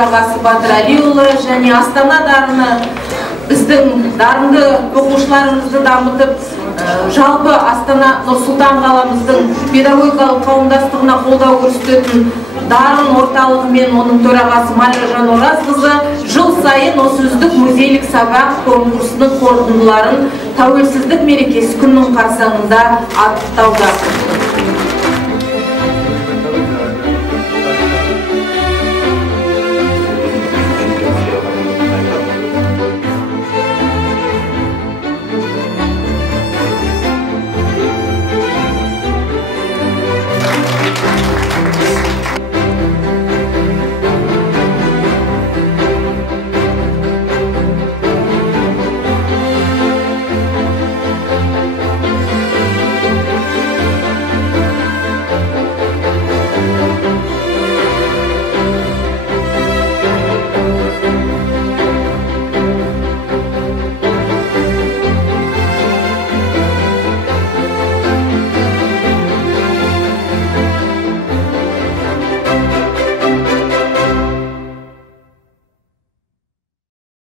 төрағасы Батыралиұлы және Астана дарыны біздің дарынды оқушыларымызды дамытып, жалпы Астана Нұр-Сұлтан қаламыздың педагогикалық қауымдастығына қолдау көрсететін дарын орталығы мен оның төрағасы Маржан Оразқызы жыл сайын осы үздік музейлік сабақ конкурсының қорытындыларын тәуелсіздік мерекесі күнінің қарсаңында аттауда.